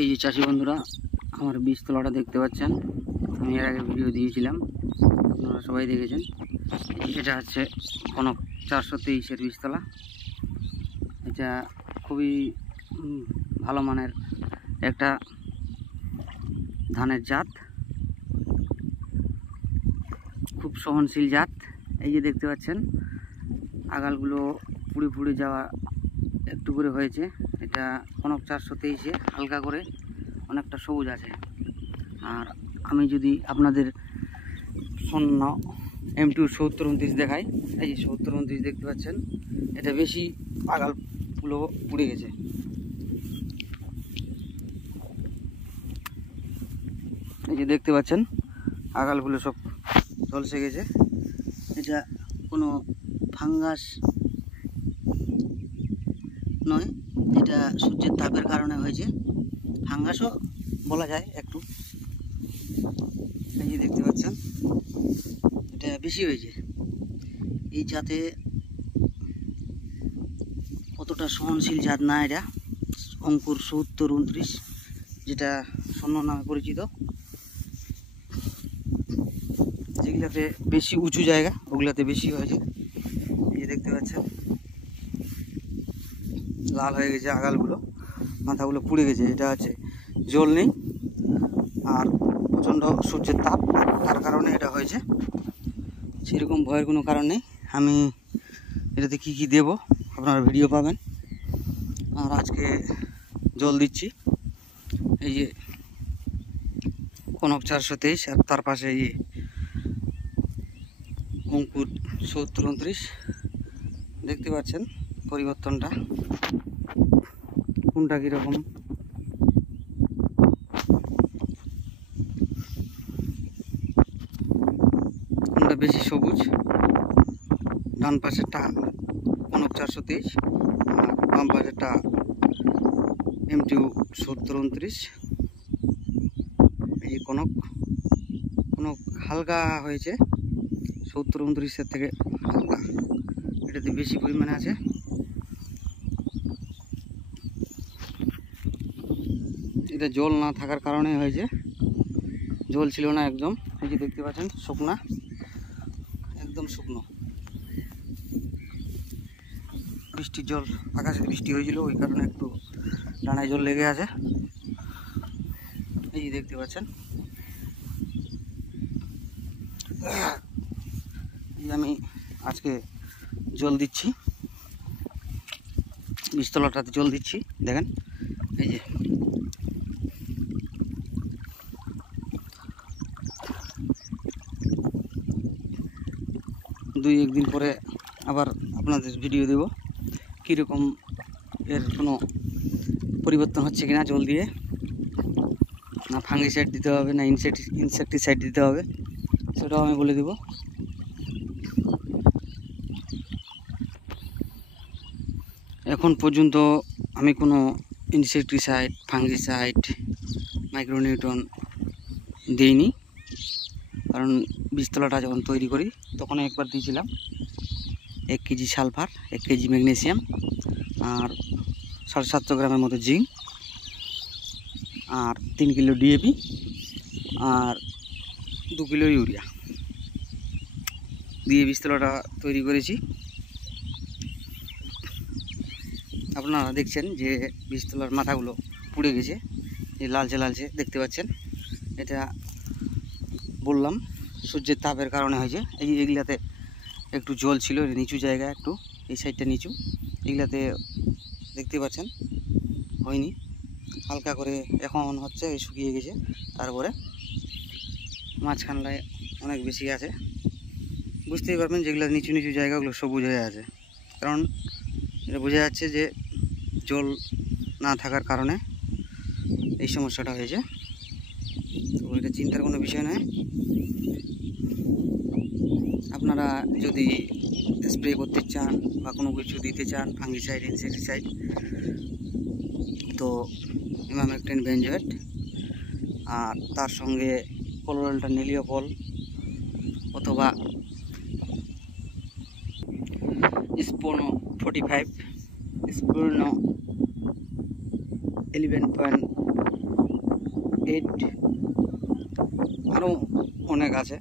এই যে চাষি বন্ধুরা, আমার বীজতলাটা দেখতে পাচ্ছেন। আমি এর আগে ভিডিও দিয়েছিলাম, আপনারা সবাই দেখেছেন। এটা হচ্ছে কনক 423-এর বীজতলা। এটা খুবই ভালো মানের একটা ধানের জাত, খুব সহনশীল জাত। এই যে দেখতে পাচ্ছেন আগালগুলো পুড়ে পুড়ে যাওয়া একটু করে হয়েছে। এটা কনক 423-এ হালকা করে অনেকটা সবুজ আছে। আর আমি যদি আপনাদের শূন্য M2 70-29 দেখাই, এই যে 70-29 দেখতে পাচ্ছেন, এটা বেশি আগালগুলো পুড়ে গেছে। এই যে দেখতে পাচ্ছেন আগালগুলো সব ঝলসে গেছে। এটা কোনো ফাঙ্গাস নয়, এটা সূর্যের তাপের কারণে হয়েছে। ফাঙ্গাসও বলা যায় একটু। এই যে দেখতে পাচ্ছেন এটা বেশি হয়েছে। এই জাতে অতটা সহনশীল জাত না এটা, অঙ্কুর 70-29, যেটা স্বর্ণ নামে পরিচিত। যেগুলাতে বেশি উঁচু জায়গা ওগুলাতে বেশি হয়েছে। এই যে দেখতে পাচ্ছেন লাল হয়ে গেছে আগালগুলো, মাথাগুলো পুড়ে গেছে। এটা হচ্ছে জল নেই আর প্রচণ্ড সূর্যের তাপ, তার কারণে এটা হয়েছে। সেরকম ভয়ের কোনো কারণ নেই। আমি এটাতে কি কি দেব আপনারা ভিডিও পাবেন। আর আজকে জল দিচ্ছি এই যে কনক 423, আর তার পাশে এই অঙ্কুর 70-29। দেখতে পাচ্ছেন পরিবর্তনটা কোনটা কীরকম। কোনটা বেশি সবুজ, ডান পাশেরটা কনক 423 আর বাম পাশেরটা M2 70-29। এই কনক হালকা হয়েছে, 70-29-এর থেকে হালকা, এটাতে বেশি পরিমাণে আছে। এটা জল না থাকার কারণে হয়েছে, জল ছিল না একদম। এই যে দেখতে পাচ্ছেন শুকনা, একদম শুকনো। বৃষ্টির জল, আকাশে বৃষ্টি হয়েছিল, ওই কারণে একটু ডানায় জল লেগে আছে। এই যে দেখতে পাচ্ছেন আমি আজকে জল দিচ্ছি, বীজতলাটাতে জল দিচ্ছি। দেখেন এই যে দুই একদিন পরে আবার আপনাদের ভিডিও দেব কীরকম এর কোনো পরিবর্তন হচ্ছে কিনা, জল দিয়ে না ফাঙ্গিসাইড দিতে হবে না ইনসেকটিসাইড দিতে হবে, সেটাও আমি বলে দেব। এখন পর্যন্ত আমি কোনো ইনসেকটিসাইড, ফাঙ্গিসাইড, মাইক্রোনিউটন দিইনি, কারণ বীজতলাটা যখন তৈরি করি তখন একবার দিয়েছিলাম 1 কেজি সালফার, 1 কেজি ম্যাগনেসিয়াম আর 750 গ্রামের মতো জিঙ্ক আর 3 কিলো DAP আর 2 কিলো ইউরিয়া দিয়ে বীজতলাটা তৈরি করেছি। আপনারা দেখছেন যে বীজতলার মাথাগুলো পুড়ে গেছে, এই লালচে লালচে দেখতে পাচ্ছেন। এটা বললাম সূর্যের তাপের কারণে হয়েছে। এগুলাতে একটু জল ছিল, নিচু জায়গা, একটু এই সাইডটা নিচু, এগুলাতে দেখতে পাচ্ছেন হয়নি, হালকা করে এখন হচ্ছে, শুকিয়ে গেছে। তারপরে মাঝখানটায় অনেক বেশি আছে, বুঝতেই পারবেন যেগুলো নিচু নিচু জায়গাগুলো সবুজ হয়ে আছে, কারণ এটা বোঝা যাচ্ছে যে জল না থাকার কারণে এই সমস্যাটা হয়েছে। তো এটা চিন্তার কোনো বিষয় নয়। আপনারা যদি স্প্রে করতে চান বা কোনো কিছু দিতে চান, ফাঙ্গিসাইড, ইনসেকটিসাইড, তো ইমামেকটিন বেনজয়েট আর তার সঙ্গে কোলোরালটা নিলিওপল অথবা স্পোনো 45, স্পোনো 11.5 এইট, আরও অনেক আছে,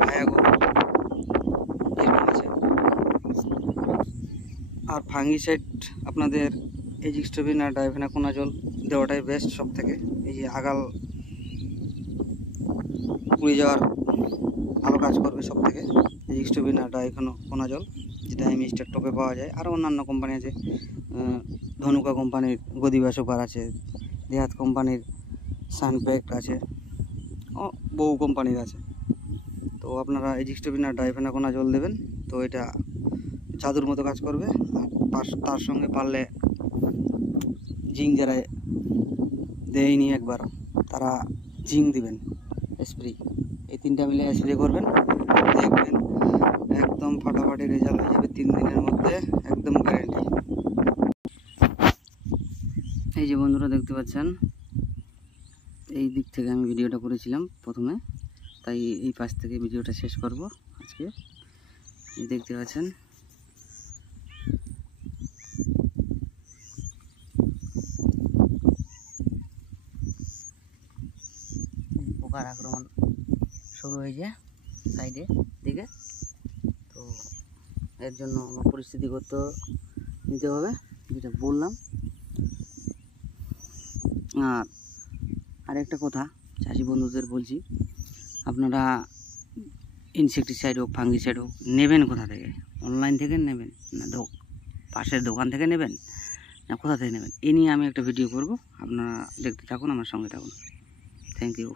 ভায়াগো এরকম আছে। আর ফাঙ্গিসাইড আপনাদের এজিক্সটোবিন আর ডাইফেনাকোনাজল দেওয়াটাই বেস্ট সব থেকে। এই যে আগাল পুড়ে যাওয়ার ভালো কাজ করবে সব থেকে এজিক্সটোবিন আর ডাইফেনাকোনাজল, যেটা এমএস্টার টপে পাওয়া যায়। আরও অন্যান্য কোম্পানি আছে, ধনুকা কোম্পানির গদিবা সুপার আছে, দেহাত কোম্পানির সানপ্যাক্ট আছে, বহু কোম্পানির আছে। তো আপনারা এজিক্সটোবিন আর ডাইফেনাকোনাজল দেবেন, তো এটা জাদুর মতো কাজ করবে। আর তার সঙ্গে পারলে জিঙ্ক যারা দেয়নি একবার, তারা জিঙ্ক দিবেন স্প্রে। এই তিনটা মিলে স্প্রে করবেন, দেখবেন একদম ফাটাফাটি রেজাল্ট হয়ে যাবে 3 দিনের মধ্যে, একদম গ্যারেন্টি। এই যে বন্ধুরা দেখতে পাচ্ছেন, এই দিক থেকে আমি ভিডিওটা করেছিলাম প্রথমে, তাই এই পাশ থেকে ভিডিওটা শেষ করব আজকে। এই দেখতে পাচ্ছেন পোকার আক্রমণ শুরু হয়েছে সাইডে দিকে। তো এর জন্য আমার পরিস্থিতিগত নিতে হবে, যেটা বললাম। আর একটা কথা চাষি বন্ধুদের বলছি, আপনারা ইনসেকটিসাইড হোক ফাঙ্গিসাইড হোক নেবেন কোথা থেকে? অনলাইন থেকে নেবেন না পাশের দোকান থেকে নেবেন না কোথা থেকে নেবেন? এ নিয়ে আমি একটা ভিডিও করব, আপনারা দেখতে থাকুন, আমার সঙ্গে থাকুন। Thank you.